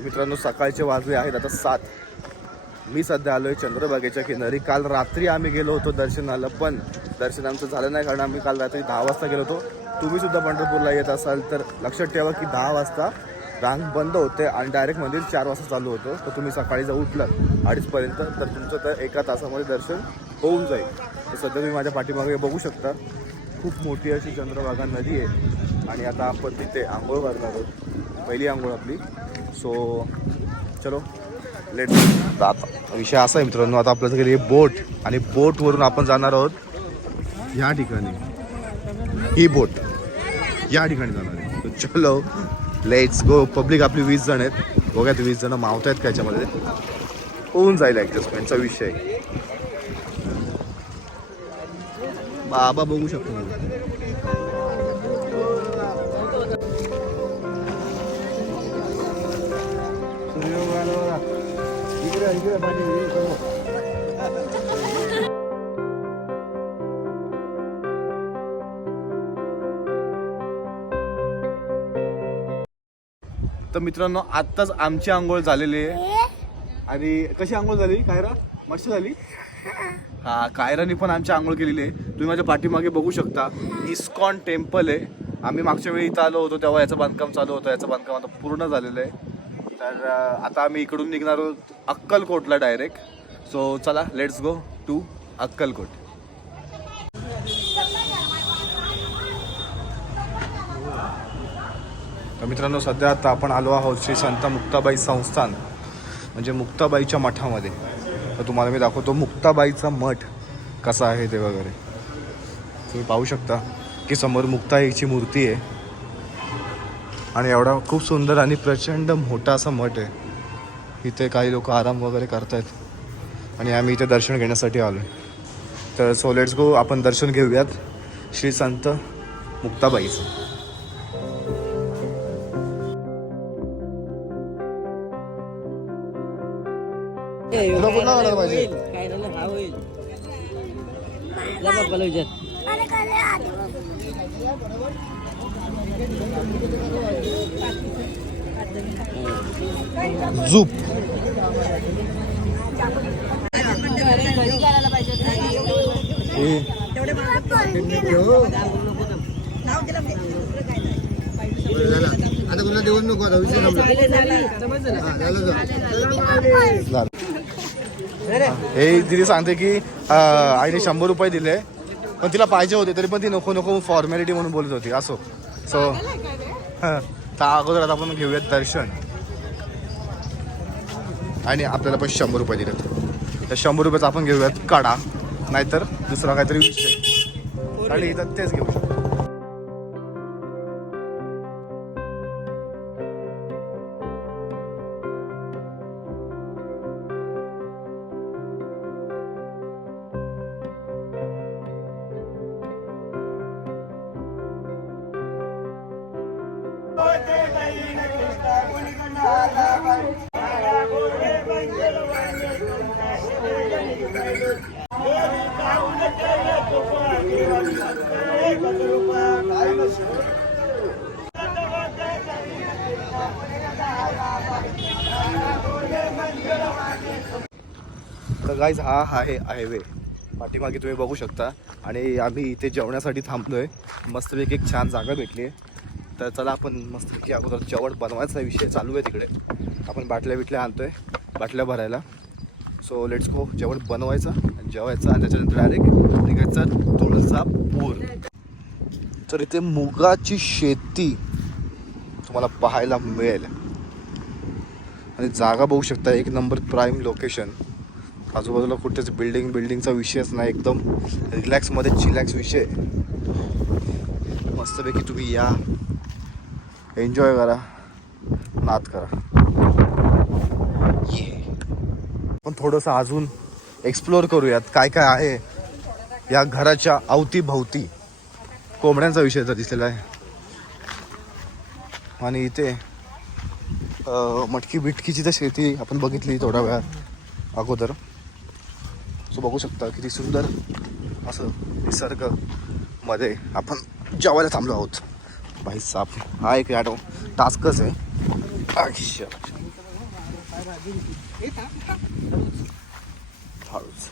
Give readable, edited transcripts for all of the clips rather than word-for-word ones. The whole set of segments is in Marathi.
तर मित्रांनो सकाळचे वाजले आहेत आता 7. मी सध्या आलो आहे चंद्रभागेच्या किनारी. काल रात्री आम्ही गेलो होतो दर्शनाला, पण दर्शन आमचं झालं नाही कारण आम्ही काल रात्री 10 वाजता गेलो होतो. तुम्हीसुद्धा पंढरपूरला येत असाल तर लक्षात ठेवा की 10 वाजता रांग बंद होते आणि डायरेक्ट मंदिर 4 वाजता चालू होतं. तर तुम्ही सकाळी जर उठलात 2:30पर्यंत तर तुमचं तर 1 तासामध्ये दर्शन होऊन जाईल. तर सध्या तुम्ही माझ्या पाठीमागे बघू शकता खूप मोठी अशी चंद्रभागा नदी आहे आणि आता आपण तिथे आंघोळ करणार आहोत, पहिली आंघोळ आपली. सो चलो लेट. आता विषय असा आहे मित्रांनो, आता आपल्याकडे बोट आणि बोटवरून आपण जाणार आहोत या ठिकाणी. ही बोट या ठिकाणी जाणार आहे. चलो लेट्स गो. पब्लिक आपली 20 जण आहेत. बघा ते 20 जण मावत आहेत का याच्यामध्ये, होऊन जाईल ॲडजस्टमेंटचा विषय. बाबा बघू शकतो तर मित्रांनो आत्ताच आमची आंघोळ झालेली आहे. आणि कशी आंघोळ झाली कायरा? मस्त झाली. हा, कायराने पण आमची आंघोळ केलेली आहे. तुम्ही माझ्या पाठीमागे बघू शकता इस्कॉन टेम्पल आहे. आम्ही मागच्या वेळी इथं आलो होतो तेव्हा याचं बांधकाम चालू होतं. याचं बांधकाम आता पूर्ण झालेलं आहे. तर आता आम्ही इकडून निघणार आहोत अक्कलकोटला डायरेक्ट. सो चला लेट्स गो टू अक्कलकोट. तर मित्रांनो सध्या आता आपण आलो आहोत श्री संत मुक्ताबाई संस्थान म्हणजे मुक्ताबाईच्या मठामध्ये. तर तुम्हाला मी दाखवतो मुक्ताबाईचा मठ कसा आहे ते वगैरे. तुम्ही पाहू शकता की समोर मुक्ताईची मूर्ती आहे आणि एवढा खूप सुंदर आणि प्रचंड मोठा असा मठ आहे. इथे काही लोक आराम वगैरे करतायत आणि आम्ही इथे दर्शन घेण्यासाठी आलो आहे. तर सो लेट्स गो, आपण दर्शन घेऊयात श्री संत मुक्ताबाईचं. झूप आता तुला देऊन नको हे दिदी सांगते की आईने 100 रुपये दिले पण तिला पाहिजे होते तरी पण ती नको नको फॉर्मॅलिटी म्हणून बोलत होती. असो सो त्या अगोदर आता आपण घेऊयात दर्शन. आणि आपल्याला पण 100 रुपये दिलेत. त्या 100 रुपयाचा आपण घेऊयात काढा, नाहीतर दुसरा काहीतरी विषय आणि इथं तेच घेऊ शकतो. तर गाईज हा आहे हायवे पाठीमागे तुम्ही बघू शकता आणि आम्ही इथे जेवण्यासाठी थांबलोय. मस्तपैकी एक छान जागा भेटली आहे. तर चला आपण मस्तपैकी अगोदर जेवण बनवायचा विषय चालू आहे तिकडे. आपण बाटल्या आणतोय बाटल्या भरायला. So let's go. जेवण बनवायचं आणि जेवायचं आणि त्याच्यानंतर डायरेक्ट निघायचं तुळजापूर. तर इथे मुगाची शेती तुम्हाला पाहायला मिळेल आणि जागा बघू शकता. 1 नंबर प्राईम लोकेशन. आजूबाजूला कुठेच बिल्डिंगचा विषयच नाही. एकदम रिलॅक्समध्ये चिलॅक्स विषय. मस्तपैकी तुम्ही या, एन्जॉय करा, नाद करा. पण थोडंसं अजून एक्सप्लोअर करूयात काय काय आहे या घराच्या अवतीभवती. कोंबड्यांचा विषय तर दिसलेला आहे आणि इथे मटकी बिटकीची तर शेती आपण बघितली थोड्या वेळात अगोदर. सो बघू शकता किती सुंदर असं निसर्ग मध्ये आपण जेवायला थांबलो आहोत. भाई साहब हा एक टास्कच आहे. हळूच.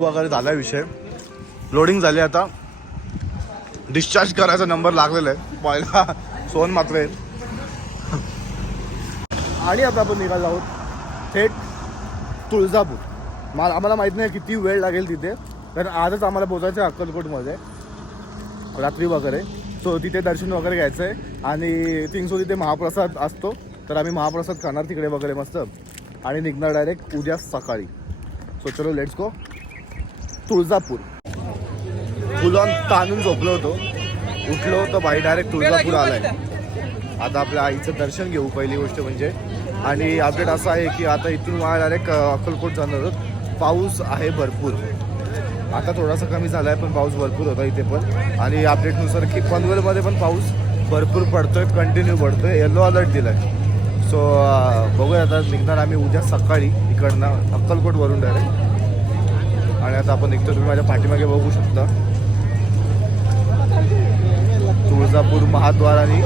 वगैरे झाला विषय. लोडिंग झाली. आता डिस्चार्ज करायचा नंबर लागलेला आहे. पहिला सोन मात्र आहे. आणि आता आपण निघालो आहोत थेट तुळजापूर. आम्हाला माहीत नाही किती वेळ लागेल तिथे, कारण आजच आम्हाला पोचायचं आहे अक्कलकोटमध्ये रात्री वगैरे. सो तिथे दर्शन वगैरे घ्यायचं आहे आणि थिंक सो तिथे महाप्रसाद असतो, तर आम्ही महाप्रसाद खाणार तिकडे वगैरे मस्त आणि निघणार डायरेक्ट उद्या सकाळी. सो चलो लेट्स गो तुळजापूर. फुलॉन ताणून झोपलो होतो, उठलो तर बाई डायरेक्ट तुळजापूर आलाय. आता आपल्या आईचं दर्शन घेऊ पहिली गोष्ट म्हणजे. आणि अपडेट असं आहे की आता इथून डायरेक्ट अक्कलकोट जाणार आहोत. पाऊस आहे भरपूर, आता थोडासा कमी झाला आहे पण पाऊस भरपूर होता इथे पण. आणि अपडेटनुसार की पनवेलमध्ये पण पाऊस भरपूर पडतोय, कंटिन्यू पडतोय, येलो अलर्ट दिला आहे. सो बघूया आता. निघणार आम्ही उद्या सकाळी इकडनं अक्कलकोटवरून डायरेक्ट. आणि आता आपण निघतो. तुम्ही माझ्या पाठीमागे बघू शकता तुळजापूर महाद्वार आणि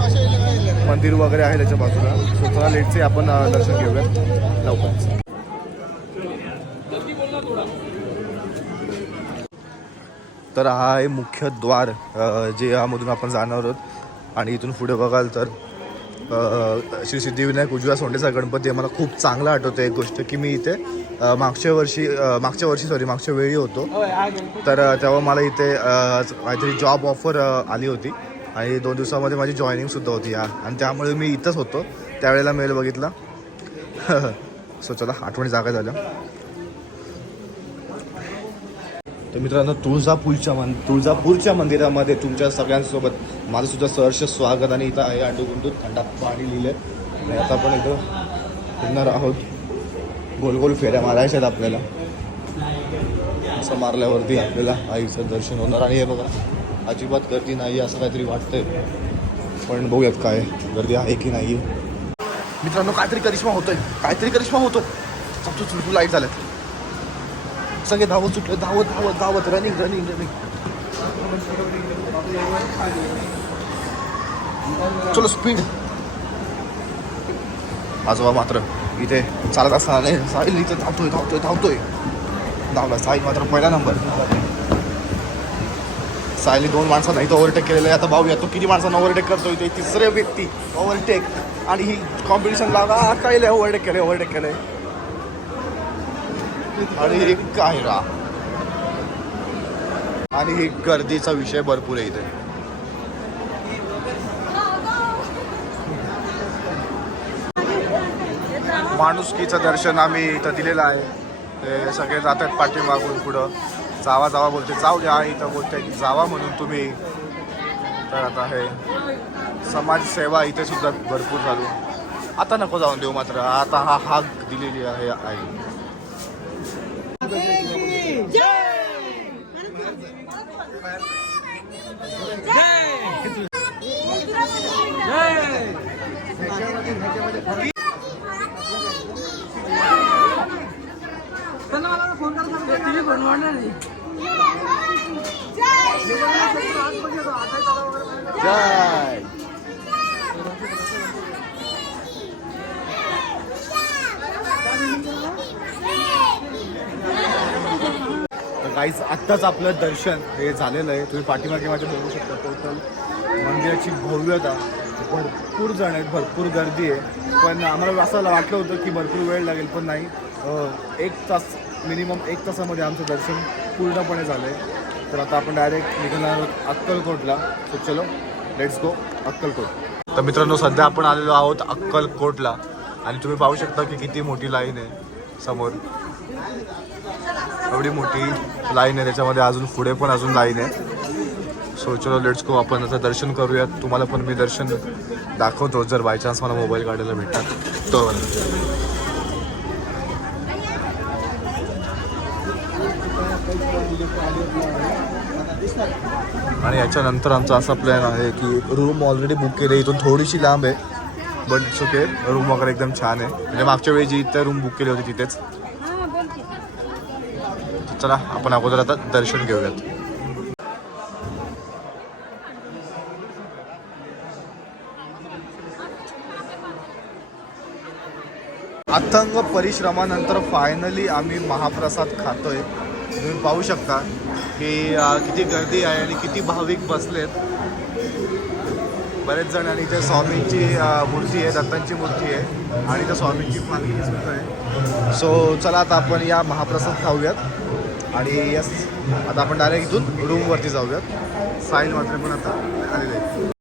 मंदिर वगैरे आहे त्याच्या बाजूला. सो चला लेटचे आपण दर्शन घेऊया लवकर. तर हा आहे मुख्य द्वार जे यामधून आपण जाणार आहोत. आणि इथून पुढे बघाल तर श्री सिद्धिविनायक उजव्या सोंडेचा गणपती आहे. मला खूप चांगलं आठवतं एक गोष्ट की मी इथे मागच्या वेळी होतो. तर तेव्हा मला इथे काहीतरी जॉब ऑफर आली होती आणि 2 दिवसामध्ये माझी जॉईनिंगसुद्धा होती आणि त्यामुळे मी इथंच होतो. त्यावेळेला मेल बघितला. सो चला आठवणी जागा झाल्या. तर मित्रांनो तुळजापूरच्या मंदिरामध्ये तुमच्या सगळ्यांसोबत माझं सुद्धा सहर्ष स्वागत. आणि इथं आहे अंडूगुंडू थंडा पाणी लिहिलं. आणि आता आपण इथं फिरणार आहोत. गोल गोल फेऱ्या मारायच्या आहेत आपल्याला. असं मारल्यावरती आपल्याला आईचं दर्शन होणार. आणि हे बघा अजिबात गर्दी नाही असं काहीतरी वाटतंय, पण बघूयात काय गर्दी आहे की नाही. मित्रांनो काहीतरी करिश्मा होतो. तू लाईट झाल्यात सगळे धावत सुटले. धावत रनिंग. चलो स्पीड. आजोबा मात्र इथे चालत असताना नाही. साहिल इथे धावतोय. धावला साहिल मात्र पहिला नंबर. साहिलने 2 माणसांना इथं ओव्हरटेक केलेलं आहे. आता भाऊया तो किती माणसांना ओव्हरटेक करतोय. ते 3रे व्यक्ती ओव्हरटेक. आणि ही कॉम्पिटिशन लागा काय ओव्हरटेक केलंय. आणि हे काय आणि ही गर्दीचा विषय भरपूर आहे इथे. माणुसकीचं दर्शन आम्ही इथं दिलेलं आहे. ते सगळे जातात पाठीमागून पुढं. जावा बोलते. जाऊ द्या इथं बोलते की जावा म्हणून तुम्ही. तर आता हे समाजसेवा इथे सुद्धा भरपूर चालू. आता नको जाऊन देऊ मात्र. आता हा हाक दिलेली आहे आई. काहीच आत्ताच आपलं दर्शन हे झालेलं आहे. तुम्ही पाठीमागे माझ्या बघू शकता. टोटल मंदिराची भव्यता, भरपूर जण आहेत, भरपूर गर्दी आहे. पण आम्हाला असं वाटलं होतं की भरपूर वेळ लागेल, पण नाही. 1 तास, मिनिमम 1 तासामध्ये आमचं दर्शन पूर्णपणे झालं आहे. तर आता आपण डायरेक्ट निघणार आहोत अक्कलकोटला. तर चलो, लेट्स गो अक्कलकोट. तर मित्रांनो, सध्या आपण आलेलो आहोत अक्कलकोटला आणि तुम्ही पाहू शकता की किती मोठी लाईन आहे समोर. एवढी मोठी लाईन आहे, त्याच्यामध्ये अजून पुढे पण अजून लाईन आहे. सो चलो लेट्स गो, आपण आता दर्शन करूयात. तुम्हाला पण मी दर्शन दाखवतो जर बाय चान्स मला मोबाईल काढायला भेटतात तर. आणि याच्यानंतर आमचा असा प्लॅन आहे की रूम ऑलरेडी बुक केली. इथून थोडीशी लांब आहे बट इट्स ओके. रूम वगैरे एकदम छान आहे. म्हणजे मागच्या वेळी जी इथं रूम बुक केली होती तिथेच. चला आपण अगोदर आता दर्शन घेऊयात. अथंग परिश्रमानंतर फायनली आम्ही महाप्रसाद खातोय. तुम्ही पाहू शकता की किती गर्दी आहे आणि किती भाविक बसलेत, बरेच जण. आणि इथे स्वामींची मूर्ती आहे, दत्तांची मूर्ती आहे आणि त्या स्वामींची पालखी सुद्धा आहे. सो चला आता आपण या महाप्रसाद खाऊयात आणि यस, आता आपण डायरेक्ट इथून रूमवरती जाऊयात. साहिल मात्र पण आता आलेले आहे.